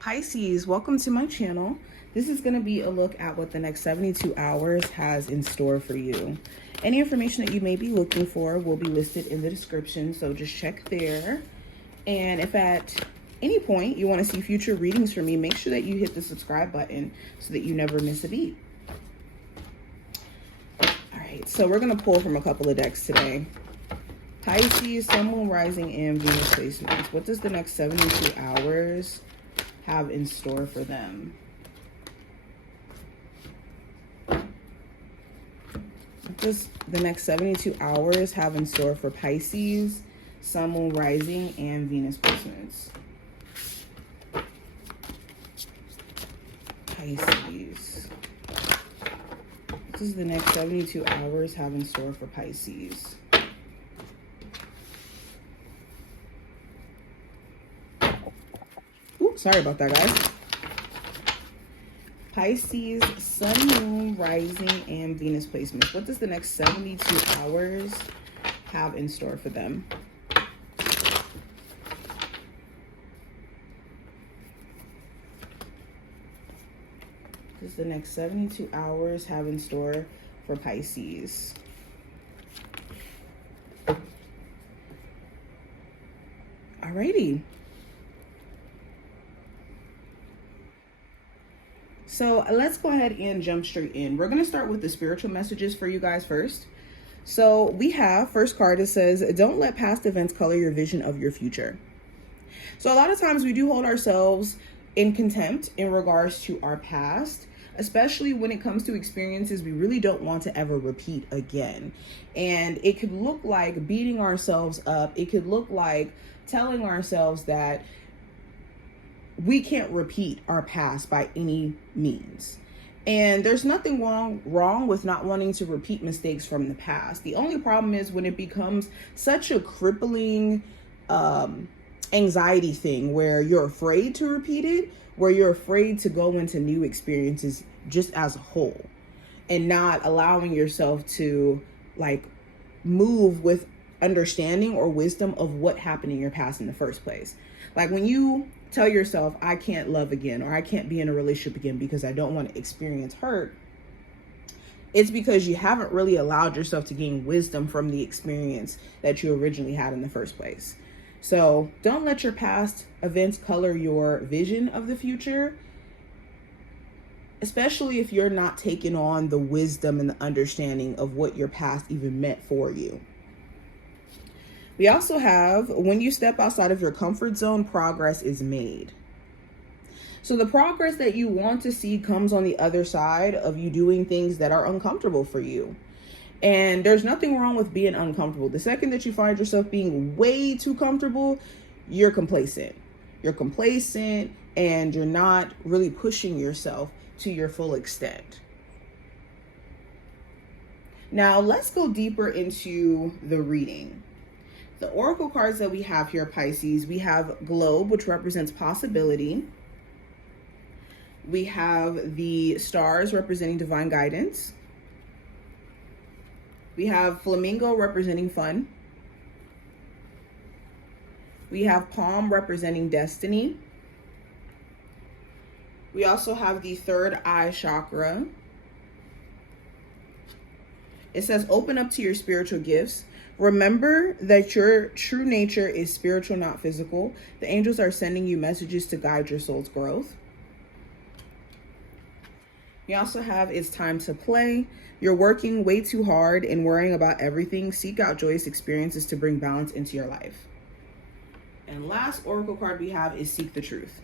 Pisces, welcome to my channel. This is going to be a look at what the next 72 hours has in store for you. Any information that you may be looking for will be listed in the description, so just check there. And if at any point you want to see future readings from me, make sure that you hit the subscribe button so that you never miss a beat. All right, so we're going to pull from a couple of decks today. Pisces, Sun, Moon, Rising, and Venus placements. What does the next 72 hours have in store for them? What does the next 72 hours have in store for Pisces, Sun, Moon, Rising, and Venus placements? Pisces. What does the next 72 hours have in store for Pisces? Sorry about that, guys. Pisces, Sun, Moon, Rising, and Venus placements. What does the next 72 hours have in store for them? What does the next 72 hours have in store for Pisces? Alrighty. So let's go ahead and jump straight in. We're going to start with the spiritual messages for you guys first. So we have first card. It says, don't let past events color your vision of your future. So a lot of times we do hold ourselves in contempt in regards to our past, especially when it comes to experiences we really don't want to ever repeat again. And it could look like beating ourselves up. It could look like telling ourselves that we can't repeat our past by any means. And there's nothing wrong with not wanting to repeat mistakes from the past. The only problem is when it becomes such a crippling anxiety thing where you're afraid to repeat it, where you're afraid to go into new experiences just as a whole, and not allowing yourself to like move with understanding or wisdom of what happened in your past in the first place. Like when you tell yourself, I can't love again, or I can't be in a relationship again because I don't want to experience hurt, it's because you haven't really allowed yourself to gain wisdom from the experience that you originally had in the first place. So don't let your past events color your vision of the future, especially if you're not taking on the wisdom and the understanding of what your past even meant for you. We also have, when you step outside of your comfort zone, progress is made. So the progress that you want to see comes on the other side of you doing things that are uncomfortable for you. And there's nothing wrong with being uncomfortable. The second that you find yourself being way too comfortable, you're complacent. You're complacent and you're not really pushing yourself to your full extent. Now let's go deeper into the reading. The oracle cards that we have here, Pisces, we have Globe, which represents possibility. We have the stars representing divine guidance. We have Flamingo representing fun. We have Palm representing destiny. We also have the third eye chakra. It says, open up to your spiritual gifts. Remember that your true nature is spiritual, not physical. The angels are sending you messages to guide your soul's growth. We also have, it's time to play. You're working way too hard and worrying about everything. Seek out joyous experiences to bring balance into your life. And last oracle card we have is seek the truth.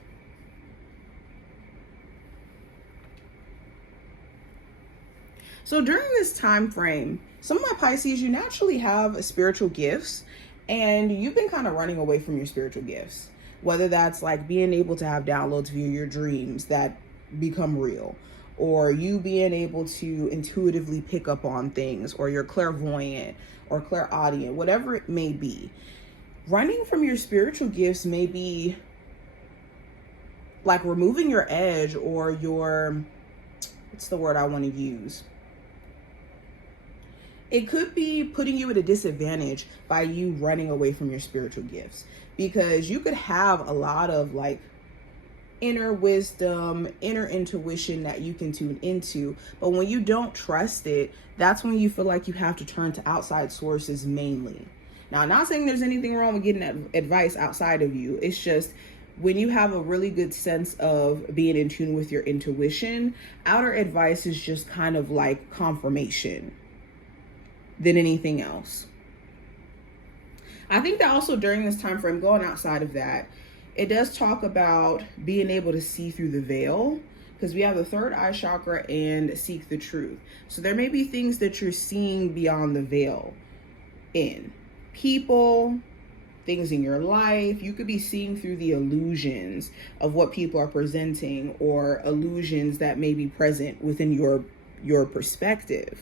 So during this time frame, some of my Pisces, you naturally have spiritual gifts and you've been kind of running away from your spiritual gifts, whether that's like being able to have downloads via your dreams that become real, or you being able to intuitively pick up on things, or you're clairvoyant or clairaudient, whatever it may be. Running from your spiritual gifts may be like removing your edge or your, what's the word I want to use? It could be putting you at a disadvantage by you running away from your spiritual gifts, because you could have a lot of like inner wisdom, inner intuition that you can tune into. But when you don't trust it, that's when you feel like you have to turn to outside sources mainly. Now, I'm not saying there's anything wrong with getting advice outside of you. It's just when you have a really good sense of being in tune with your intuition, outer advice is just kind of like confirmation than anything else. I think that also during this time frame, going outside of that, it does talk about being able to see through the veil, because we have the third eye chakra and seek the truth. So there may be things that you're seeing beyond the veil in people, things in your life. You could be seeing through the illusions of what people are presenting, or illusions that may be present within your perspective.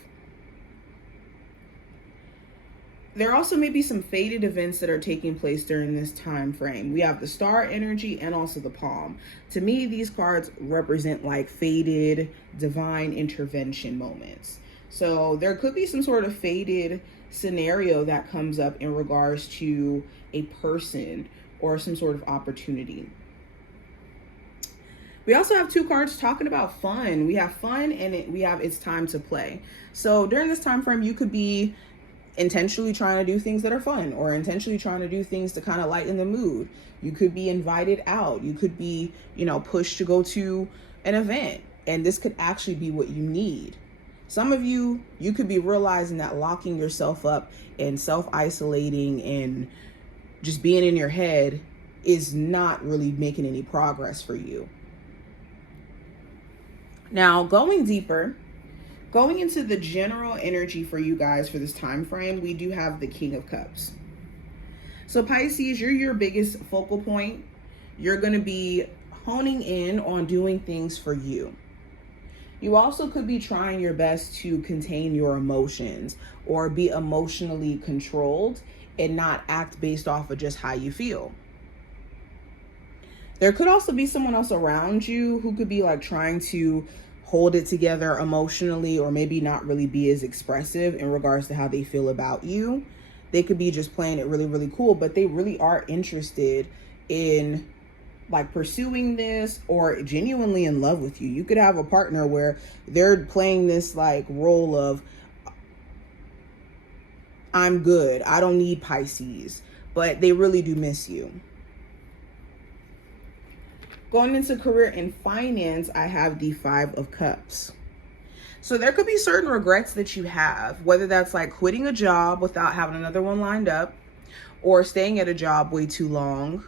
There also may be some fated events that are taking place during this time frame. We have the star energy and also the palm. To me, these cards represent like fated divine intervention moments. So there could be some sort of fated scenario that comes up in regards to a person or some sort of opportunity. We also have two cards talking about fun. We have fun and we have it's time to play. So during this time frame, you could be intentionally trying to do things that are fun, or intentionally trying to do things to kind of lighten the mood. You could be invited out. You could be, pushed to go to an event, and this could actually be what you need. Some of you could be realizing that locking yourself up and self-isolating and just being in your head is not really making any progress for you. Now, going deeper, going into the general energy for you guys for this time frame, we do have the King of Cups. So Pisces, you're your biggest focal point. You're going to be honing in on doing things for you. You also could be trying your best to contain your emotions or be emotionally controlled and not act based off of just how you feel. There could also be someone else around you who could be like trying to hold it together emotionally, or maybe not really be as expressive in regards to how they feel about you. They could be just playing it really, really cool, but they really are interested in like pursuing this or genuinely in love with you. You could have a partner where they're playing this like role of, I'm good, I don't need Pisces, but they really do miss you. Going into career and finance, I have the Five of Cups. So there could be certain regrets that you have, whether that's like quitting a job without having another one lined up, or staying at a job way too long,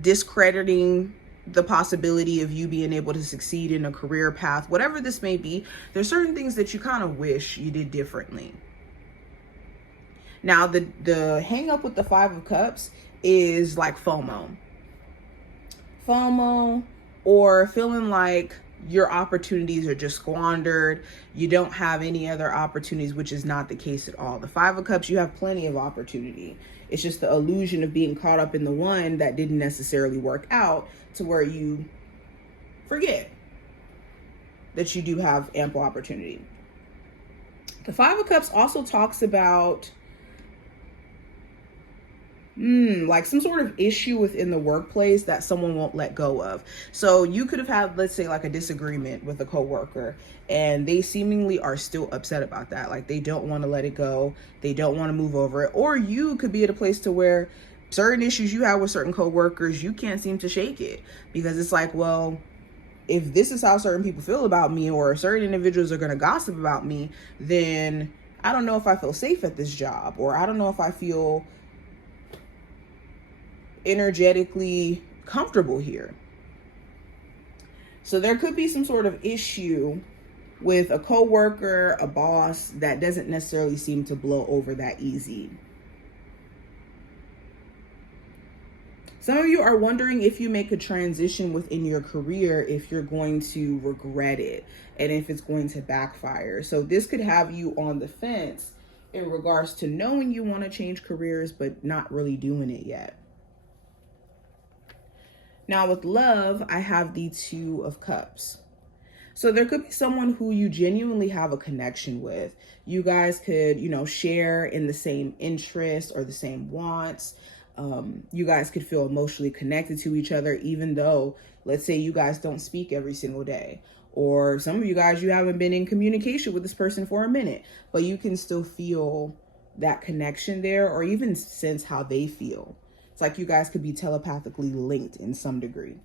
discrediting the possibility of you being able to succeed in a career path, whatever this may be. There's certain things that you kind of wish you did differently. Now, the hang up with the Five of Cups is like FOMO, or feeling like your opportunities are just squandered. You don't have any other opportunities, which is not the case at all. The Five of Cups, you have plenty of opportunity. It's just the illusion of being caught up in the one that didn't necessarily work out, to where you forget that you do have ample opportunity. The Five of Cups also talks about like some sort of issue within the workplace that someone won't let go of. So you could have had, let's say, like a disagreement with a coworker, and they seemingly are still upset about that. Like they don't want to let it go. They don't want to move over it. Or you could be at a place to where certain issues you have with certain coworkers, you can't seem to shake it, because it's like, well, if this is how certain people feel about me, or certain individuals are going to gossip about me, then I don't know if I feel safe at this job, or I don't know if I feel energetically comfortable here. So there could be some sort of issue with a coworker, a boss, that doesn't necessarily seem to blow over that easy. Some of you are wondering, if you make a transition within your career, if you're going to regret it and if it's going to backfire. So this could have you on the fence in regards to knowing you want to change careers, but not really doing it yet. Now with love, I have the Two of Cups. So there could be someone who you genuinely have a connection with. You guys could, share in the same interests or the same wants. You guys could feel emotionally connected to each other, even though, let's say, you guys don't speak every single day. Or some of you guys, you haven't been in communication with this person for a minute, but you can still feel that connection there, or even sense how they feel. It's like you guys could be telepathically linked in some degree.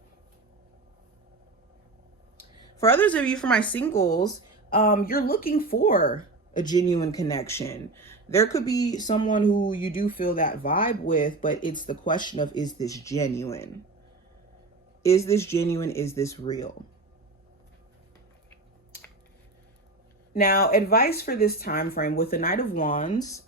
For others of you, for my singles, you're looking for a genuine connection. There could be someone who you do feel that vibe with, but it's the question of, is this genuine? Is this genuine? Is this real? Now, advice for this time frame with the Knight of Wands.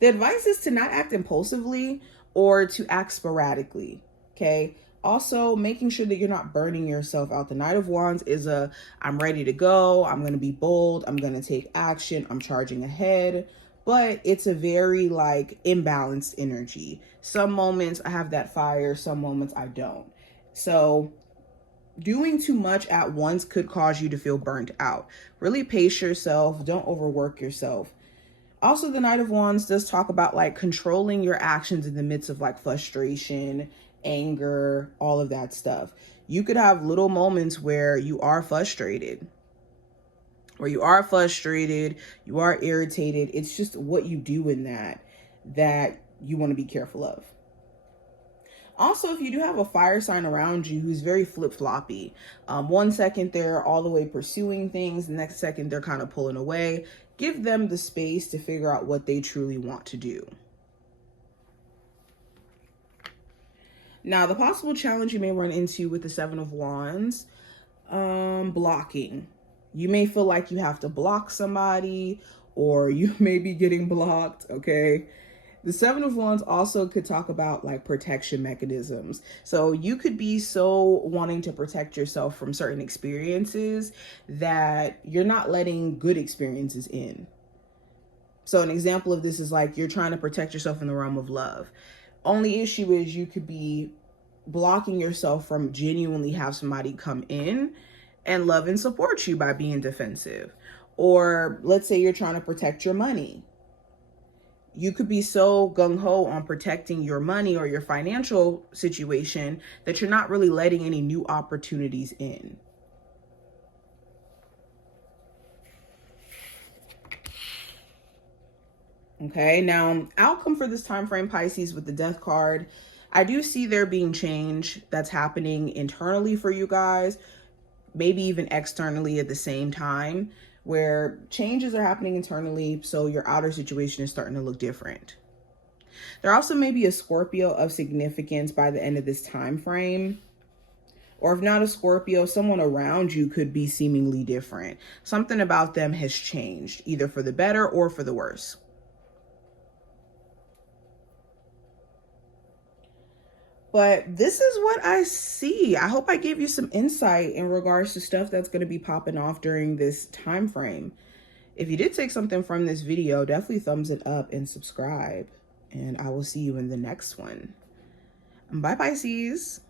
The advice is to not act impulsively or to act sporadically, okay? Also, making sure that you're not burning yourself out. The Knight of Wands is I'm ready to go. I'm going to be bold. I'm going to take action. I'm charging ahead. But it's a very like imbalanced energy. Some moments I have that fire. Some moments I don't. So doing too much at once could cause you to feel burnt out. Really pace yourself. Don't overwork yourself. Also, the Knight of Wands does talk about like controlling your actions in the midst of like frustration, anger, all of that stuff. You could have little moments where you are frustrated, you are irritated. It's just what you do in that you want to be careful of. Also, if you do have a fire sign around you who's very flip-floppy, 1 second they're all the way pursuing things, the next second they're kind of pulling away, give them the space to figure out what they truly want to do. Now, the possible challenge you may run into with the Seven of Wands, blocking. You may feel like you have to block somebody, or you may be getting blocked, okay? The Seven of Wands also could talk about like protection mechanisms. So you could be so wanting to protect yourself from certain experiences that you're not letting good experiences in. So an example of this is like you're trying to protect yourself in the realm of love. Only issue is you could be blocking yourself from genuinely have somebody come in and love and support you by being defensive. Or let's say you're trying to protect your money. You could be so gung-ho on protecting your money or your financial situation that you're not really letting any new opportunities in. Okay, now outcome for this time frame, Pisces, with the Death card. I do see there being change that's happening internally for you guys, maybe even externally at the same time, where changes are happening internally, so your outer situation is starting to look different. There also may be a Scorpio of significance by the end of this time frame. Or if not a Scorpio, someone around you could be seemingly different. Something about them has changed, either for the better or for the worse. But this is what I see. I hope I gave you some insight in regards to stuff that's going to be popping off during this time frame. If you did take something from this video, definitely thumbs it up and subscribe. And I will see you in the next one. Bye, Pisces.